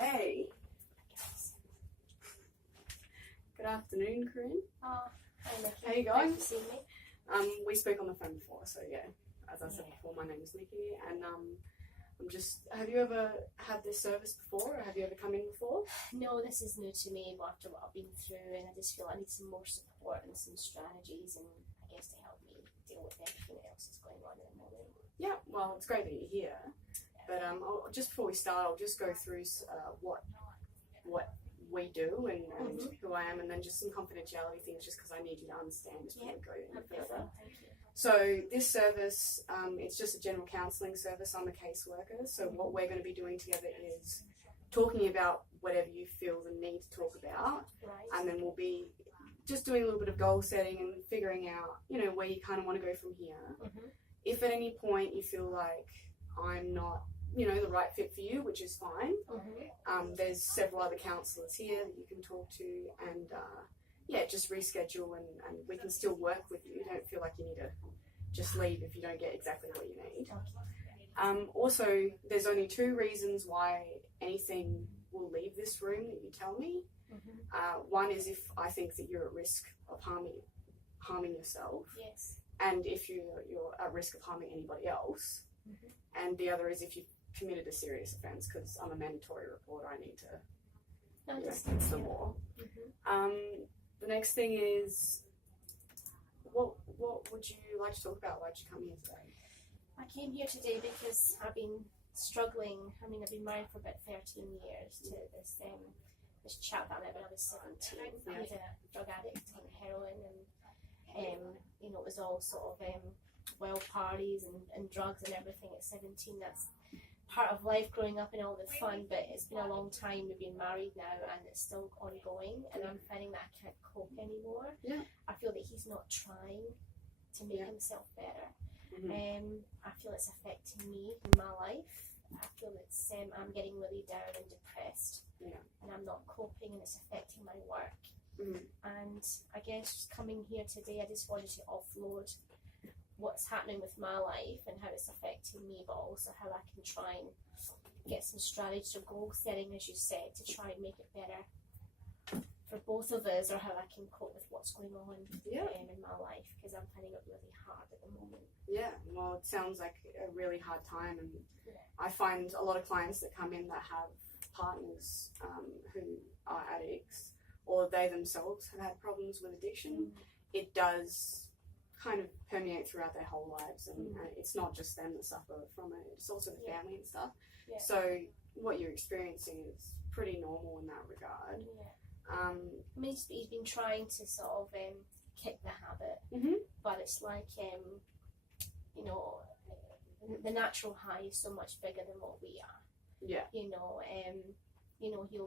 Okay. Good afternoon, Corinne. Hi, Nikki. How you going? Thanks for seeing me. We spoke on the phone before, so yeah. As I said Yeah. before, my name is Nikki, and have you ever had this service before, or have you ever come in before? No, this is new to me after what I've been through, and I just feel I need some more support and some strategies, and I guess to help me deal with everything else that's going on at the moment. Yeah. Well, it's great that you're here, but just before we start, I'll just go through what we do and who I am, and then just some confidentiality things, just because I need you to understand before we go any further. Thank you. So this service, it's just a general counselling service. I'm a caseworker, so what we're going to be doing together is talking about whatever you feel the need to talk about, Right. and then we'll be just doing a little bit of goal setting and figuring out, where you kind of want to go from here. If at any point you feel like I'm not, the right fit for you, which is fine, there's several other counsellors here that you can talk to, and just reschedule, and we can still work with you. Don't feel like you need to just leave if you don't get exactly what you need. Also, there's only 2 reasons why anything will leave this room that you tell me. One is if I think that you're at risk of harming yourself, Yes. and if you're at risk of harming anybody else. And the other is if you've committed a serious offence, because I'm a mandatory reporter, I need to, it's the law. The next thing is, what would you like to talk about? Why'd you come here today? I came here today because I've been struggling. I mean, I've been married for about 13 years to this chap that I met when I was 17. He was a drug addict on heroin, and it was all sort of wild parties and drugs and everything at 17. That's part of life, growing up and all the fun, but it's been a long time. We've been married now and it's still ongoing, and I'm finding that I can't cope anymore. I feel that he's not trying to make himself better. I feel it's affecting me in my life. I feel it's I'm getting really down and depressed, and I'm not coping, and it's affecting my work. And I guess coming here today, I just wanted to offload what's happening with my life and how it's affecting me, but also how I can try and get some strategies or goal setting, as you said, to try and make it better for both of us, or how I can cope with what's going on in my life, because I'm finding it really hard at the moment. Yeah, well, it sounds like a really hard time, and I find a lot of clients that come in that have partners who are addicts, or they themselves have had problems with addiction. It does kind of permeate throughout their whole lives, and it's not just them that suffer from it, it's also the family and stuff. So what you're experiencing is pretty normal in that regard. I mean, he's been trying to sort of kick the habit, but it's like the natural high is so much bigger than what we are. He'll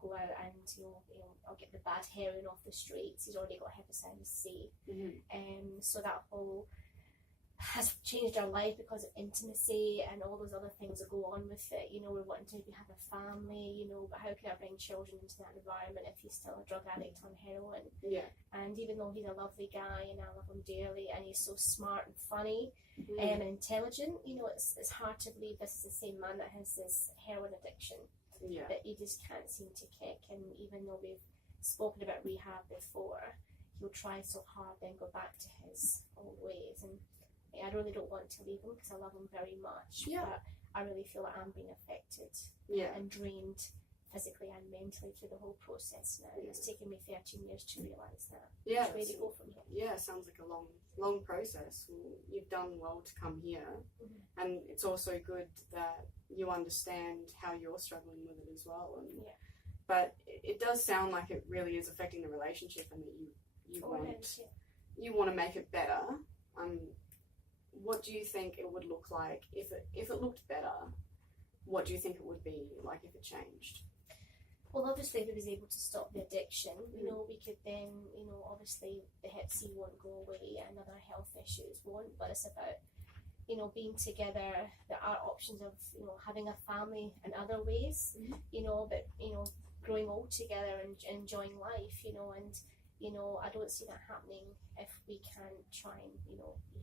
go out and I'll get the bad heroin off the streets. He's already got hepatitis C, so that whole has changed our life because of intimacy and all those other things that go on with it. We're wanting to have a family, but how can I bring children into that environment if he's still a drug addict on heroin? And even though he's a lovely guy and I love him dearly, and he's so smart and funny and intelligent, it's hard to believe this is the same man that has this heroin addiction. That he just can't seem to kick. And even though we've spoken about rehab before, he'll try so hard then go back to his old ways. And I really don't want to leave him because I love him very much, but I really feel like I'm being affected and drained physically and mentally through the whole process now. It's taken me 13 years to realise that. Which way to go from here? Sounds like a long process. Well, you've done well to come here, and it's also good that you understand how you're struggling with it as well. And but it does sound like it really is affecting the relationship, and that you want to make it better. What do you think it would look like if it looked better? What do you think it would be like if it changed? Well, obviously, if he was able to stop the addiction, we could then, obviously the Hep C won't go away and other health issues won't, but it's about, being together. There are options of, having a family in other ways, but, growing old together and enjoying life, and, I don't see that happening if we can't try and,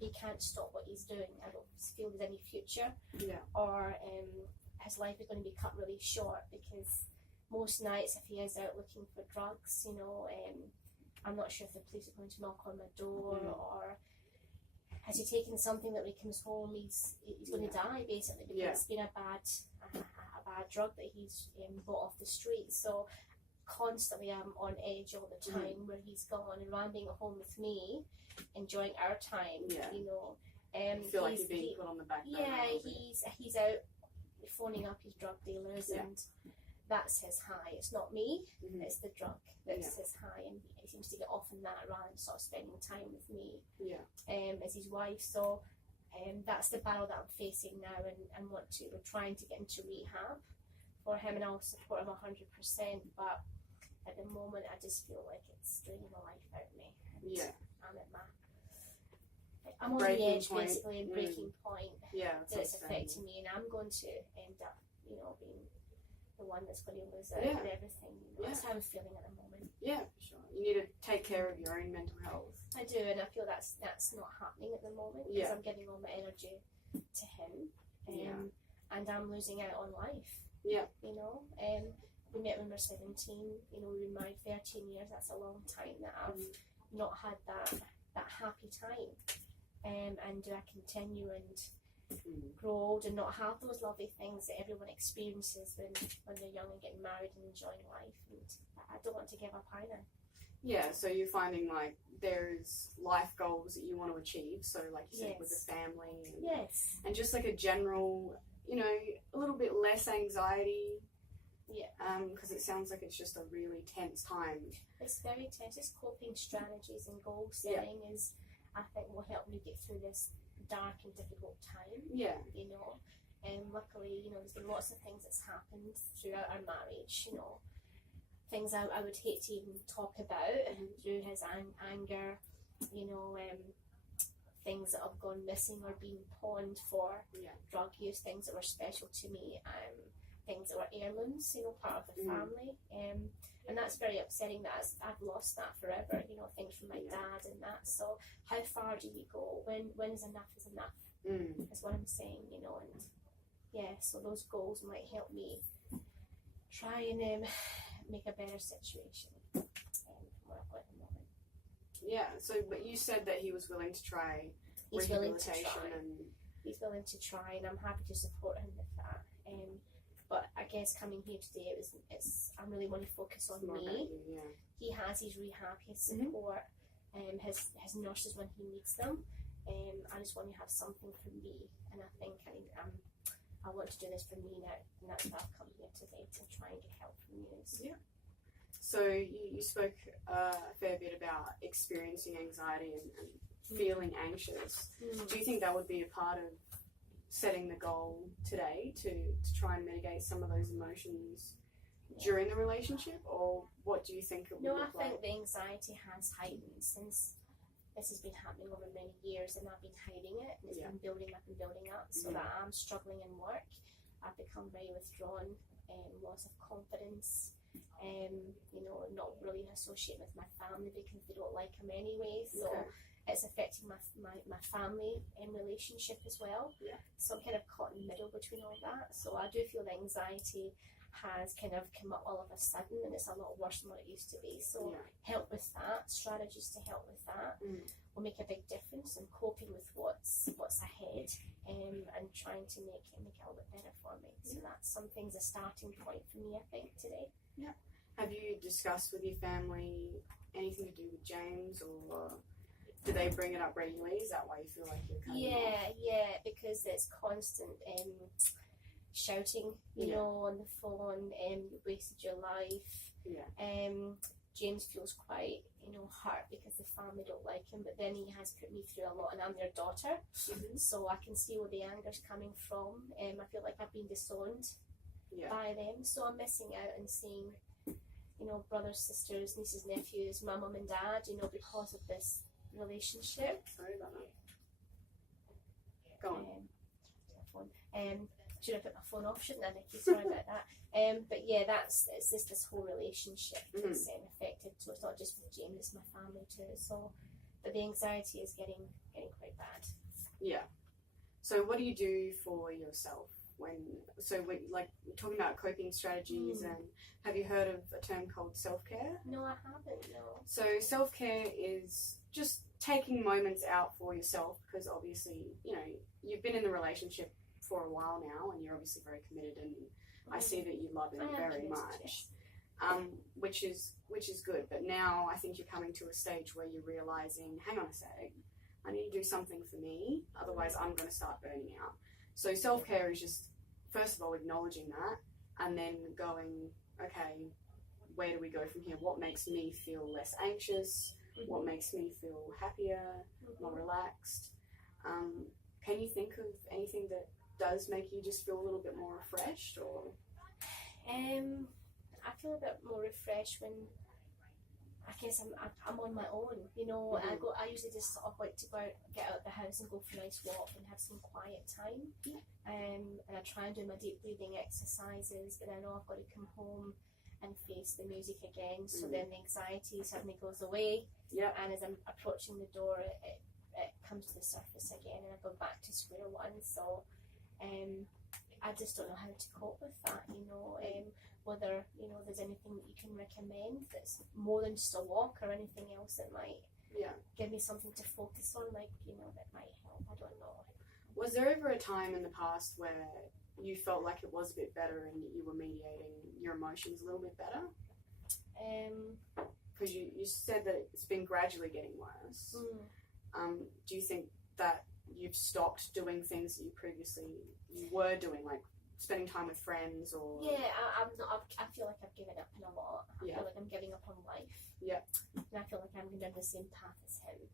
he can't stop what he's doing. I don't feel there's any future, or his life is going to be cut really short because most nights, if he is out looking for drugs, I'm not sure if the police are going to knock on my door, or has he taken something that when he comes home he's going to die, basically, because it's been a bad drug that he's bought off the street. So constantly I'm on edge all the time where he's gone, and rather than being at home with me, enjoying our time, you feel like you're being put on the back burner. He's out phoning up his drug dealers, and that's his high. It's not me, it's the drug that's his high, and he seems to get off in that rather than sort of spending time with me as his wife. So that's the battle that I'm facing now, and we're trying to get into rehab for him, and I'll support him 100%, but at the moment I just feel like it's draining the life out of me. I'm on the edge, basically, and breaking point that it's affecting me, and I'm going to end up, being the one that's going to lose out and everything. That's how I'm feeling at the moment. Yeah, for sure. You need to take care of your own mental health. I do, and I feel that's not happening at the moment, because I'm giving all my energy to him, and I'm losing out on life. Yeah. We met when we were 17. We've been married 13 years. That's a long time that I've not had that happy time. And do I continue and grow old and not have those lovely things that everyone experiences when they're young and getting married and enjoying life? And I don't want to give up either. Yeah, so you're finding like there's life goals that you want to achieve. So like you said, with the family. And just like a general, a little bit less anxiety. Yeah. Because it sounds like it's just a really tense time. It's very tense. It's coping strategies and goal setting is, I think, will help me get through this dark and difficult time. Yeah. And luckily, there's been lots of things that's happened throughout our marriage, things I would hate to even talk about through his anger, things that have gone missing or been pawned for drug use, things that were special to me, things that were heirlooms, part of the family. And that's very upsetting that I've lost that forever, things from my dad and that. So how far do you go? When is enough is what I'm saying, and so those goals might help me try and make a better situation from what I've got at the moment. Yeah, so but you said that he was willing to try rehabilitation. He's willing to try, and I'm happy to support him with that. But I guess coming here today, I really want to focus on me. He has his rehab, his support, his nurses when he needs them. I just want to have something for me, and I think I want to do this for me now, and that's why I've come here today, to try and get help from you. So you spoke a fair bit about experiencing anxiety and feeling anxious. Do you think that would be a part of setting the goal today to try and mitigate some of those emotions during the relationship, or what do you think it would look like? No, I think the anxiety has heightened since this has been happening over many years, and I've been hiding it, and it's been building up, so that I'm struggling in work. I've become very withdrawn, loss of confidence, not really associating with my family because they don't like him anyway, so it's affecting my family and relationship as well. So I'm kind of caught in the middle between all that. So I do feel the anxiety has kind of come up all of a sudden, and it's a lot worse than what it used to be. So help with that, strategies to help with that will make a big difference in coping with what's ahead, and trying to make it a little bit better for me. So that's something's a starting point for me, I think, today. Have you discussed with your family anything to do with James, or do they bring it up regularly? Is that why you feel like you're cutting off? Because there's constant shouting, on the phone, you wasted your life. James feels quite, hurt because the family don't like him, but then he has put me through a lot, and I'm their daughter, so I can see where the anger's coming from. I feel like I've been disowned by them, so I'm missing out and seeing, brothers, sisters, nieces, nephews, my mum and dad, because of this relationship. Sorry about that. Go on. Should have put my phone off, shouldn't I, Nikki? Sorry about that. But it's just this whole relationship that's affected. So it's not just with James, it's my family too. So, but the anxiety is getting quite bad. Yeah. So what do you do for yourself like we're talking about coping strategies, and have you heard of a term called self-care? No, I haven't, no. So self-care is just taking moments out for yourself, because obviously, you know, you've been in the relationship for a while now and you're obviously very committed, and I see that you love it very committed, much. yes. Which is good. But now I think you're coming to a stage where you're realizing, hang on a sec, I need to do something for me, otherwise I'm going to start burning out. So self-care is just, first of all, acknowledging that, and then going, okay, where do we go from here? What makes me feel less anxious? What makes me feel happier, more relaxed? Can you think of anything that does make you just feel a little bit more refreshed? Or I feel a bit more refreshed when I guess I'm on my own, you know. I usually just sort of like to go out, get out of the house and go for a nice walk and have some quiet time. And I try and do my deep breathing exercises, but I know I've got to come home and face the music again, so then the anxiety suddenly goes away. And as I'm approaching the door, it comes to the surface again, and I go back to square one. So I just don't know how to cope with that, you know. Whether, you know, there's anything that you can recommend that's more than just a walk, or anything else that might give me something to focus on, like, you know, that might help. I don't know. Was there ever a time in the past where you felt like it was a bit better and you were mediating your emotions a little bit better? Because you said that it's been gradually getting worse. Do you think that you've stopped doing things that you previously were doing, like spending time with friends? Or I feel like I've given up on a lot. I feel like I'm giving up on life. And I feel like I'm going down the same path as him.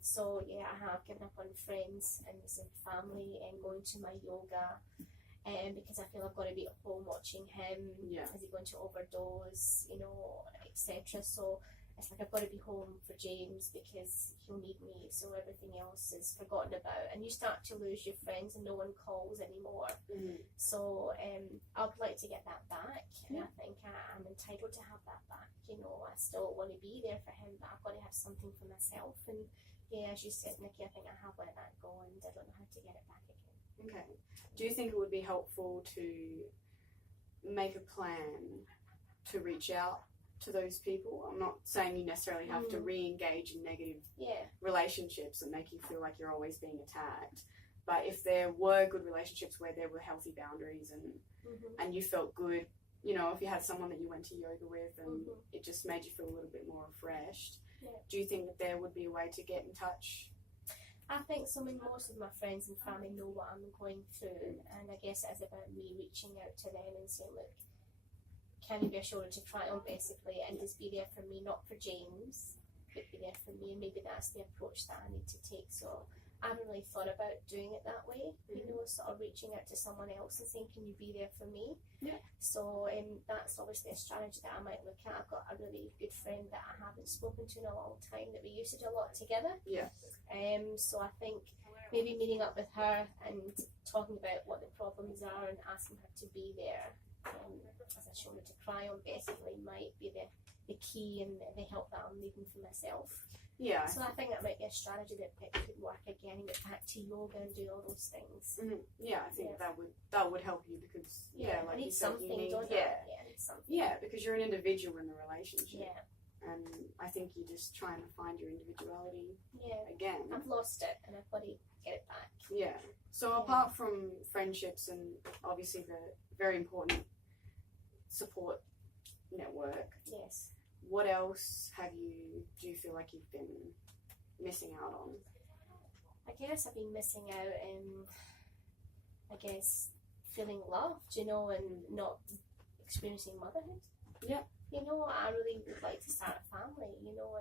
So I have given up on friends and some family and going to my yoga, because I feel I've got to be at home watching him. Is he going to overdose, you know, etc. So it's like I've got to be home for James because he'll need me, so everything else is forgotten about, and you start to lose your friends and no one calls anymore. So I would like to get that back, and I think I'm entitled to have that back. You know, I still want to be there for him, but I've got to have something for myself. And as you said, Nikki, I think I have let that go, and I don't know how to get it back again. Okay. Do you think it would be helpful to make a plan to reach out to those people? I'm not saying you necessarily have to re-engage in negative relationships and make you feel like you're always being attacked, but if there were good relationships where there were healthy boundaries and you felt good, you know, if you had someone that you went to yoga with and it just made you feel a little bit more refreshed, do you think that there would be a way to get in touch? I think so. I mean, most of my friends and family know what I'm going through, and I guess it's about me reaching out to them and saying, look, can you be a shoulder to cry on, basically, and just be there for me, not for James, but be there for me, and maybe that's the approach that I need to take. So I haven't really thought about doing it that way, you know, sort of reaching out to someone else and saying, can you be there for me? So that's obviously a strategy that I might look at. I've got a really good friend that I haven't spoken to in a long time that we used to do a lot together. So I think maybe meeting up with her and talking about what the problems are and asking her to be there as a shoulder to cry on, basically, might be the key and the help that I'm needing for myself. So I think that might be a strategy that could work again, get back to yoga and do all those things. I think that would help you, because like I need you said, something, you need, don't I? I need something. Because you're an individual in the relationship. And I think you're just trying to find your individuality again. I've lost it and I've got to get it back. So apart from friendships and obviously the very important support network, what else do you feel like you've been missing out on? I guess I've been missing out in, feeling loved, you know, and not experiencing motherhood. You know, I really would like to start a family, you know,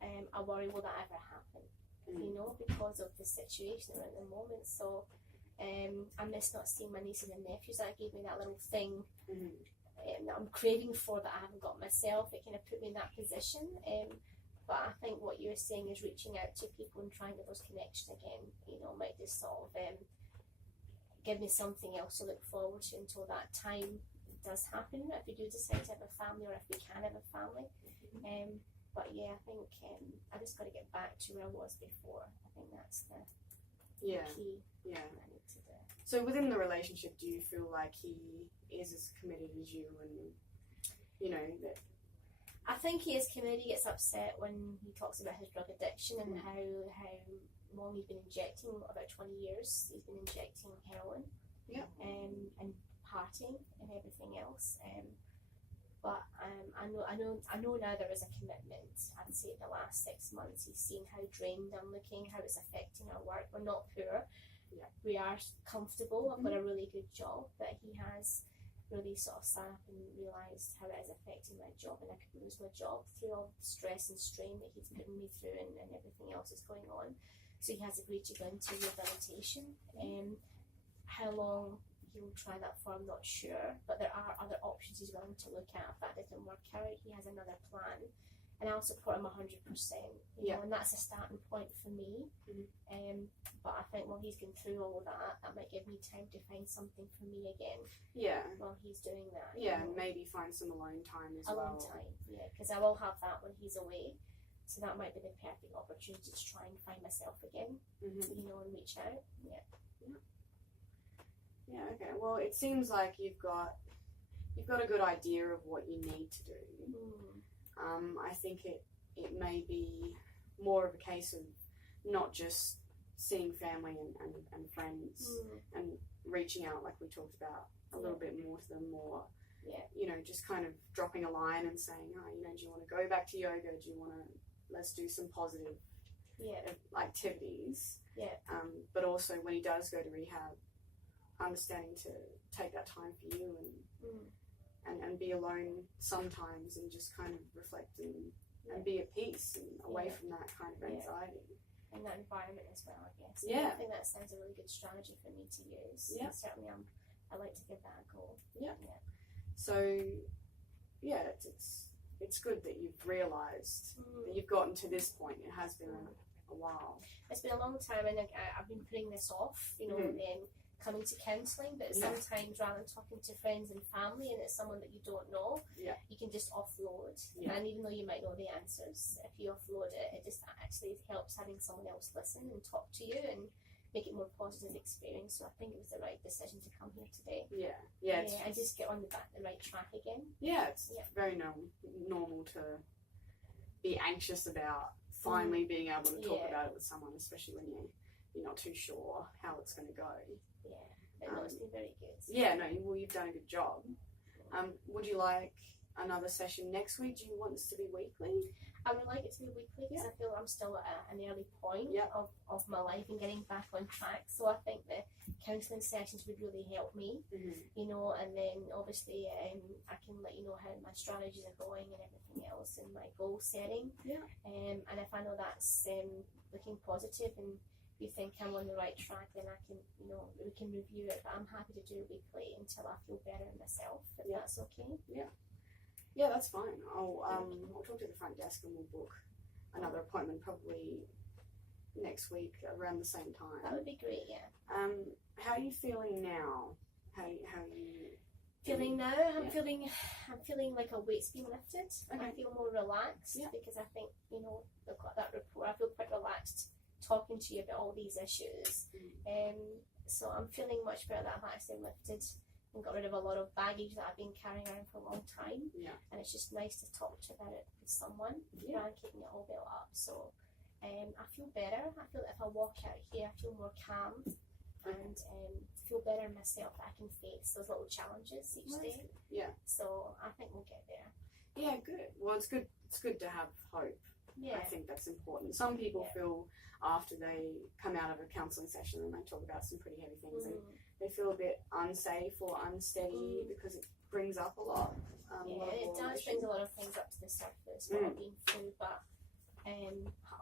and I worry, will that ever happen, you know, because of the situation we're in at the moment. So I miss not seeing my nieces and nephews. That gave me that little thing that I'm craving for that I haven't got myself. It kind of put me in that position. But I think what you're saying is reaching out to people and trying to get those connections again, you know, might just sort of give me something else to look forward to until that time does happen, if we do decide to have a family, or if we can have a family. But I think I just got to get back to where I was before. I think that's the key I need to do. So So within the relationship, do you feel like he is as committed as you, and you know that? I think he is committed. He gets upset when he talks about his drug addiction and how long he's been injecting. About 20 years he's been injecting heroin. Yeah. And partying and everything else. But I know now there is a commitment. I'd say the last 6 months he's seen how drained I'm looking, how it's affecting our work. We're not poor. Yeah. We are comfortable. I've got a really good job, but he has really sort of sat up and realised how it is affecting my job, and I could lose my job through all the stress and strain that he's putting me through and everything else that's going on. So he has agreed to go into rehabilitation. How long he'll try that for, I'm not sure, but there are other options he's willing to look at. If that doesn't work out, he has another plan, and I'll support him 100%. You know, and that's a starting point for me. But I think while he's going through all of that, that might give me time to find something for me again. Yeah. While he's doing that. Yeah, and maybe find some alone time as well. Alone time, yeah, because I will have that when he's away. So that might be the perfect opportunity to try and find myself again. You know, and reach out. Yeah. Yeah, okay. Well, it seems like you've got a good idea of what you need to do. I think it may be more of a case of not just seeing family and friends and reaching out, like we talked about, a little bit more to them, or you know, just kind of dropping a line and saying, oh, you know, do you want to go back to yoga? Do you want to, let's do some positive activities. But also when he does go to rehab, understanding to take that time for you and be alone sometimes and just kind of reflect and be at peace and away from that kind of anxiety. And that environment as well, I guess. Yeah. I think that sounds a really good strategy for me to use. Yeah. And certainly I like to give that a go. Yeah. So, yeah, it's good that you've realised that you've gotten to this point. It has been a while. It's been a long time, and I've been putting this off, you know, and then coming to counselling, but sometimes rather than talking to friends and family and it's someone that you don't know, you can just offload. And even though you might know the answers, if you offload it, it just actually helps having someone else listen and talk to you and make it more positive experience. So I think it was the right decision to come here today. And just get on the right track again. It's very normal to be anxious about finally being able to talk about it with someone, especially when you're not too sure how it's going to go. But no, it's been very good. You've done a good job. Would you like another session next week? Do you want this to be weekly? I would like it to be weekly because I feel I'm still at an early point of my life and getting back on track. So I think the counselling sessions would really help me, you know, and then obviously I can let you know how my strategies are going and everything else and my goal setting. And if I know that's looking positive and you think I'm on the right track, then I can, you know, we can review it. But I'm happy to do it weekly until I feel better in myself, if that's okay. Yeah, that's fine. I'll talk to the front desk and we'll book another appointment probably next week around the same time. That would be great. How are you feeling now? How are you feeling now? I'm feeling like a weight's been lifted. I feel more relaxed because I think, you know, I've got that rapport. I feel quite relaxed talking to you about all these issues. So I'm feeling much better that I've actually lifted and got rid of a lot of baggage that I've been carrying around for a long time. And it's just nice to talk about it with someone rather than keeping it all built up. So I feel better. I feel that if I walk out here, I feel more calm and feel better in myself that I can face those little challenges each day. So I think we'll get there. Yeah, good. Well, it's good to have hope. I think that's important. Some people feel after they come out of a counselling session and they talk about some pretty heavy things and they feel a bit unsafe or unsteady because it brings up a lot. It does bring a lot of things up to the surface what I've been through, but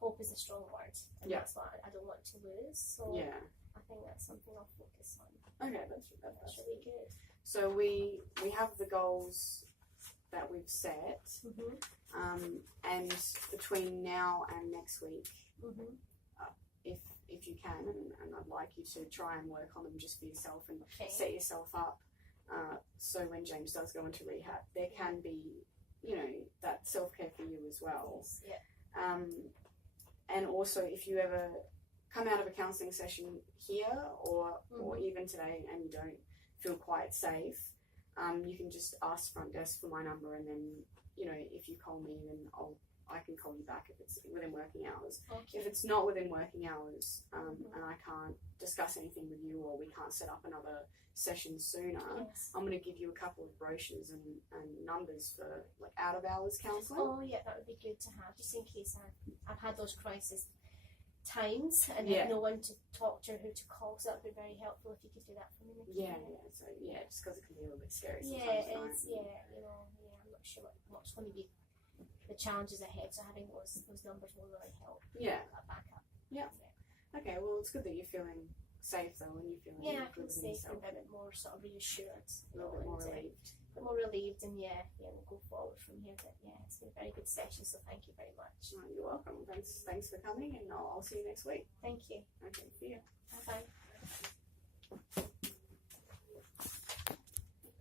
hope is a strong word, and that's what I don't want to lose. So I think that's something I'll focus on. Okay, that's really good. So we have the goals that we've set, and between now and next week, if you can, and I'd like you to try and work on them just for yourself and set yourself up, so when James does go into rehab, there can be, you know, that self-care for you as well. And also if you ever come out of a counselling session here or even today and you don't feel quite safe, you can just ask front desk for my number, and then, you know, if you call me, then I can call you back if it's within working hours. Okay. If it's not within working hours, and I can't discuss anything with you, or we can't set up another session sooner, Yes. I'm going to give you a couple of brochures and numbers for like out of hours counselling. Oh yeah, that would be good to have, just in case I've had those crisis times and Yeah. have no one to talk to or who to call, so that would be very helpful if you could do that for me, Nikki. Yeah. So just because it can be a little bit scary sometimes. Yeah, it right? is. Yeah, you know, I'm not sure what's going to be the challenges ahead, so having those numbers will really help. Yeah. That backup. Yeah. Okay, well, it's good that you're feeling safe though, and you're feeling Yeah, I good feel with safe and yourself. a bit more sort of reassured. A little bit more relieved. A bit more relieved, and we'll go forward from here. But yeah, it's been a very good session, so thank you very much. Oh, you're welcome. Thanks for coming, and I'll see you next week. Thank you. Okay, see you. Bye bye.